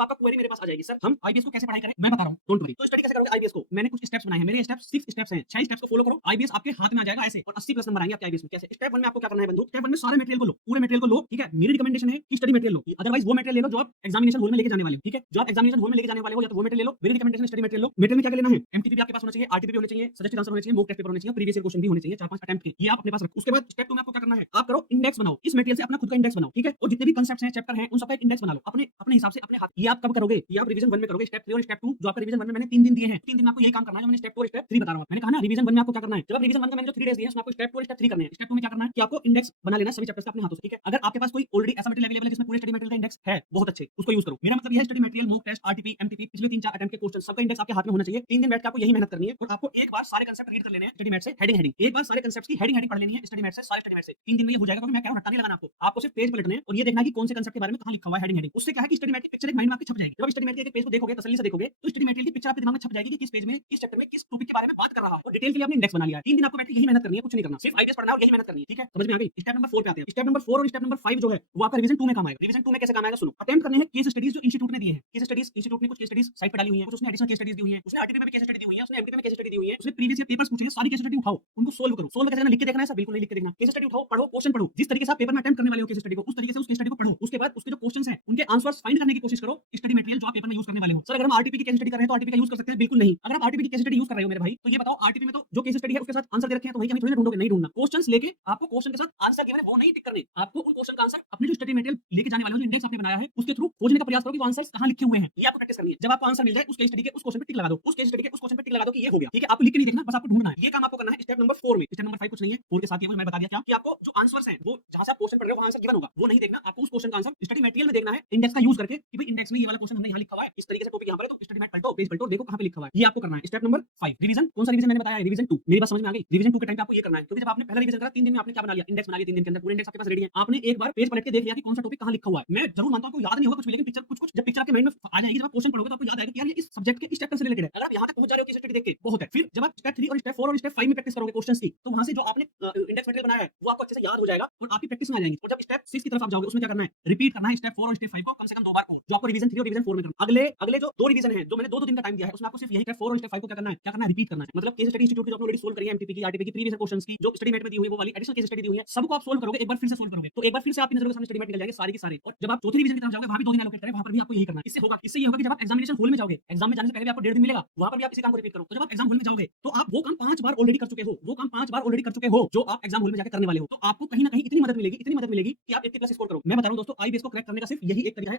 अब आपका क्वेरी मेरे पास आ जाएगी, सर हम आईबीएस को कैसे पढ़ाई करें? मैं बता रहा हूँ, डोंट वरी। तो स्टडी कैसे करोगे आईबीएस को? मैंने कुछ स्टेप्स बनाए हैं, मेरे स्टेप्स 6 स्टेप्स हैं, 6 स्टेप्स को फॉलो करो, आईबीएस आपके हाथ में आ जाएगा ऐसे, और 80 प्लस नंबर आएंगे आपके आईबीएस में। कैसे? स्टेप 1 में आपको क्या करना है बंधु? स्टेप 1 में सारे मटेरियल को लो, पूरे मटेरियल को लो, ठीक है? मेरी रिकमेंडेशन है कि स्टडी मटेरियल लो, अदरवाइज वो मटेरियल ले लो जो आप एग्जामिनेशन हॉल में लेके जाने वाले हो, ठीक है? जो आप एग्जामिनेशन हॉल में लेके जाने वाले हो, या तो वो मटेरियल ले लो। मेरी रिकमेंडेशन है स्टडी मटेरियल लो। मटेरियल में क्या क्या लेना है? एमटीपी भी आपके पास होना चाहिए, आरटीपी भी होने चाहिए, सजेस्टेड आंसर होने चाहिए, मॉक टेस्ट पेपर होने चाहिए, प्रीवियस ईयर क्वेश्चन भी होने चाहिए, 4-5 अटेम्प्ट के, ये आप अपने पास रखो। उसके बाद स्टेप 2 में आपको क्या करना है? आप करो इंडेक्स बनाओ, इस मटेरियल से अपना खुद का इंडेक्स बनाओ, ठीक है? और जितने भी कांसेप्ट्स हैं, चैप्टर हैं, उन सबका एक इंडेक्स बना लो अपने अपने हिसाब से, अपने हाथ। ये आप कब करोगे? ये आप रिवीजन 1 में करोगे, स्टेप 3 और स्टेप 2 जो आपका रिवीजन 1 में मैंने 3 दिन दिए हैं, 3 दिन में आपको यही काम करना है जो मैंने स्टेप 2 और स्टेप 3 बता रहा हूं। मैंने कहा ना रिवीजन 1 में आपको क्या करना है? जब आप रिवीजन 1 का मैंने जो 3 डेज दिए हैं उसमें आपको स्टेप 2 और स्टेप 3 करने हैं। स्टेप 2 में क्या करना है कि आपको इंडेक्स बना लेना सभी चैप्टर्स का अपने हाथों से, ठीक है? अगर आपके पास कोई ऑलरेडी ऐसा मटेरियल अवेलेबल है जिसमें पूरे स्टडी मटेरियल का इंडेक्स है, बहुत अच्छे, उसको यूज करो। मेरा मतलब यह है study material, mock test, RTP, MTP, पिछले 3-4 अटेम्प्ट के क्वेश्चन सबका इंडेक्स आपके हाथ में होना चाहिए। 3 दिन बैठ के आपको यही मेहनत करनी है, और आपको एक बार सारे कांसेप्ट रीड कर लेने हैं स्टडी मैट से, हेडिंग हेडिंग। एक बार सारे कांसेप्ट्स की हेडिंग हेडिंग पढ़ लेनी है स्टडी मैट से, सारे स्टडी मैट से। 3 दिन में ये हो जाएगा, क्योंकि मैं कह रहा हूं रट्टा नहीं लगाना आपको। आपको सिर्फ पेज पलटने हैं और ये देखना है कि कौन से कांसेप्ट के बारे में कहां लिखा हुआ है, हेडिंग हेडिंग। उससे क्या है कि स्टडी मैट की पिक्चर एक माइंड में आपके छप जाएगी। जब आप स्टडी मैट के एक पेज को देखोगे, तसल्ली से देखोगे, तो स्टडी मटेरियल की पिक्चर आपके दिमाग में छप जाएगी कि किस पेज में, किस चैप्टर में, किस टॉपिक के बारे में बात कर रहा है, और डिटेल के लिए आपने इंडेक्स बना लिया है। 3 दिन आपको बैठ के यही मेहनत करनी है, कुछ नहीं करना, सिर्फ आईबीएस पढ़ना है और यही मेहनत करनी है, ठीक है? समझ में आ गई? स्टेप नंबर 4 पे आते हैं। स्टेप नंबर 4 और स्टेप नंबर 5 जो है वो आपका रिवीजन 2 में काम आएगा। रिवीजन 2 में कैसे काम आएगा सुनो। अटेम्प्ट करने हैं केस स्टडीज जो इंस्टीट्यूट ने दिए हैं। केस स्टडीज इंस्टीट्यूट ने कुछ केस स्टडीज साइट पे डाली हुई है, कुछ उसने एडिशनल केस स्टडीज दी हुई है, उसने आरटीपी में भी केस स्टडी दी हुई है, उसने एमटीपी में केस स्टडी दी हुई है, उसने प्रीवियस ईयर पेपर्स पूछे हैं, सारी केस स्टडी उठाओ, उनको सोल्व करो। सोल्व कैसे करना? लिख के देखना है, सब बिल्कुल नहीं लिख के देखना। केस स्टडी उठाओ, पढ़ो, क्वेश्चन पढ़ो, जिस तरीके से आप पेपर में अटेम्प्ट करने वाले हो केस स्टडी को, उस तरीके से उस केस स्टडी को पढ़ो। उसके बाद उसके जो क्वेश्चंस हैं उनके आंसर्स फाइंड करने की कोशिश करो स्टडी मटेरियल जो आप पेपर में यूज करने वाले हो। सर अगर हम आरटीपी की केस स्टडी कर रहे हैं तो आरटीपी का यूज कर सकते हैं? बिल्कुल नहीं। अगर आप आरटीपी की केस स्टडी यूज कर रहे हो मेरे भाई, तो ये बताओ आरटीपी में तो जो केस स्टडी है उसके साथ आंसर दे रखे हैं, तो वही कहीं थोड़ी ढूंढोगे, नहीं ढूंढना। क्वेश्चंस लेके आपको क्वेश्चन के साथ आंसर गिवन है वो नहीं टिक करने, आपको उन क्वेश्चन का आंसर अपने जो स्टडी मटेरियल लेके जाने वाले हो, जो इंडेक्स आपने बनाया है, उसके थ्रू खोजने का प्रयास करो कि वो आंसर्स कहां लिखे हुए हैं। ये आपको प्रैक्टिस करनी है। जब आपको आंसर मिल जाए उस केस स्टडी के उस क्वेश्चन पे टिक लगा दो, उस केस स्टडी के उस क्वेश्चन पे टिक लगा दो कि ये हो गया, ठीक है? आपको लिख के नहीं देखना, बस आपको ढूंढना है। ये काम आपको करना है स्टेप नंबर 4 में। स्टेप नंबर 5 कुछ नहीं है, 4 के साथ ये मैं बता दिया क्या कि आपको जो आंसर्स हैं वो जहां से आप क्वेश्चन पढ़ रहे हो वहां आंसर गिवन होगा, वो नहीं देखना। आपको उस क्वेश्चन का आंसर स्टडी मटेरियल में देखना है, इंडेक्स का यूज करके कि भाई इंडेक्स में ये वाला क्वेश्चन हमने यहां लिखा हुआ है, इस तरीके से टॉपिक यहां पर है, तो स्टडी मैट पलटो, पेज पलटो, देखो कहां पे लिखा हुआ है। ये आपको करना है। Step number 5 revision. कौन सा रिवीजन मैंने बताया है? रिवीजन 2। मेरी बात समझ में आ गई? रिवीजन 2 के टाइम पे आपको ये करना है, क्योंकि जब आपने पहला रिवीजन करा 3 दिन में आपने क्या बना लिया? इंडेक्स बना लिया। 3 दिन के अंदर पूरे इंडेक्स आपके पास रेडी है। आपने एक बार पेज पलट के देख लिया कि कौन सा टॉपिक कहां लिखा हुआ है। मैं जरूर मानता हूं आपको याद नहीं होगा कुछ भी, लेकिन पिक्चर कुछ जब पिक्चर आपके माइंड में आ जाएगी, जब आप क्वेश्चन पढ़ोगे तो आपको याद आएगा कि यार ये इस सब्जेक्ट के इस चैप्टर से रिलेटेड है। अगर आप यहां तक पहुंच जा रहे हो केस स्टडी देख के, बहुत है। फिर जब आप स्टेप 3 और स्टेप 4 और स्टेप 5 में प्रैक्टिस करोगे क्वेश्चंस की, तो वहां से जो आपने इंडेक्स मटेरियल बनाया है वो आपको अच्छे से याद हो जाएगा और आपकी प्रैक्टिस में आ जाएंगी। और जब स्टेप 6 की तरफ आप जाओगे, उसमें क्या करना है? रिपीट करना है स्टेप 4 और स्टेप 5 को कम से कम 2 बार और, जो आपको रिवीजन 3 और रिवीजन 4 में करना। अगले जो 2 रिवीजन है, जो मैंने 2-2 दिन का टाइम दिया है, उसमें आपको सिर्फ यही स्टेप 4 और स्टेप 5 को क्या करना है? क्या करना है? रिपीट करना है। मतलब केस स्टडी इंस्टीट्यूट की जो आपने ऑलरेडी सोल्व करी है, एमटीपी की, आरटीपी की, प्रीवियस क्वेश्चंस की, जो स्टडी मेट में दी हुई है वो वाली एडिशनल केस स्टडी दी हुई है, सबको आप सोल्व करोगे। एक बार फिर से सोल्व करोगे तो एक बार फिर से आपकी नजरों के सामने स्टडी मेट निकल जाएंगे सारे के सारे। और जब आप चौथी रिवीजन की तरफ जाओगे, वहां भी 2 दिन एलोकेट करें, वहां पर भी आपको यही करना है। इससे ये होगा कि जब आप एग्जामिनेशन हॉल में जाओगे, एग्जाम में जाने से पहले भी आपको 1.5 दिन मिलेगा, वहां पर भी आप इसी काम को रिपीट करो। तो जब आप एग्जाम हॉल में जाओगे तो आप वो काम 5 बार ऑलरेडी कर चुके हो, वो काम 5 बार ऑलरेडी कर चुके हो जो आप एग्जाम हॉल में जाकर करने वाले हो। तो आपको कहीं ना कहीं इतनी मदद मिलेगी कि आप 80+ स्कोर करो। मैं बता रहा हूं दोस्तों, आईबीएस को क्रैक करने का सिर्फ यही एक तरीका है।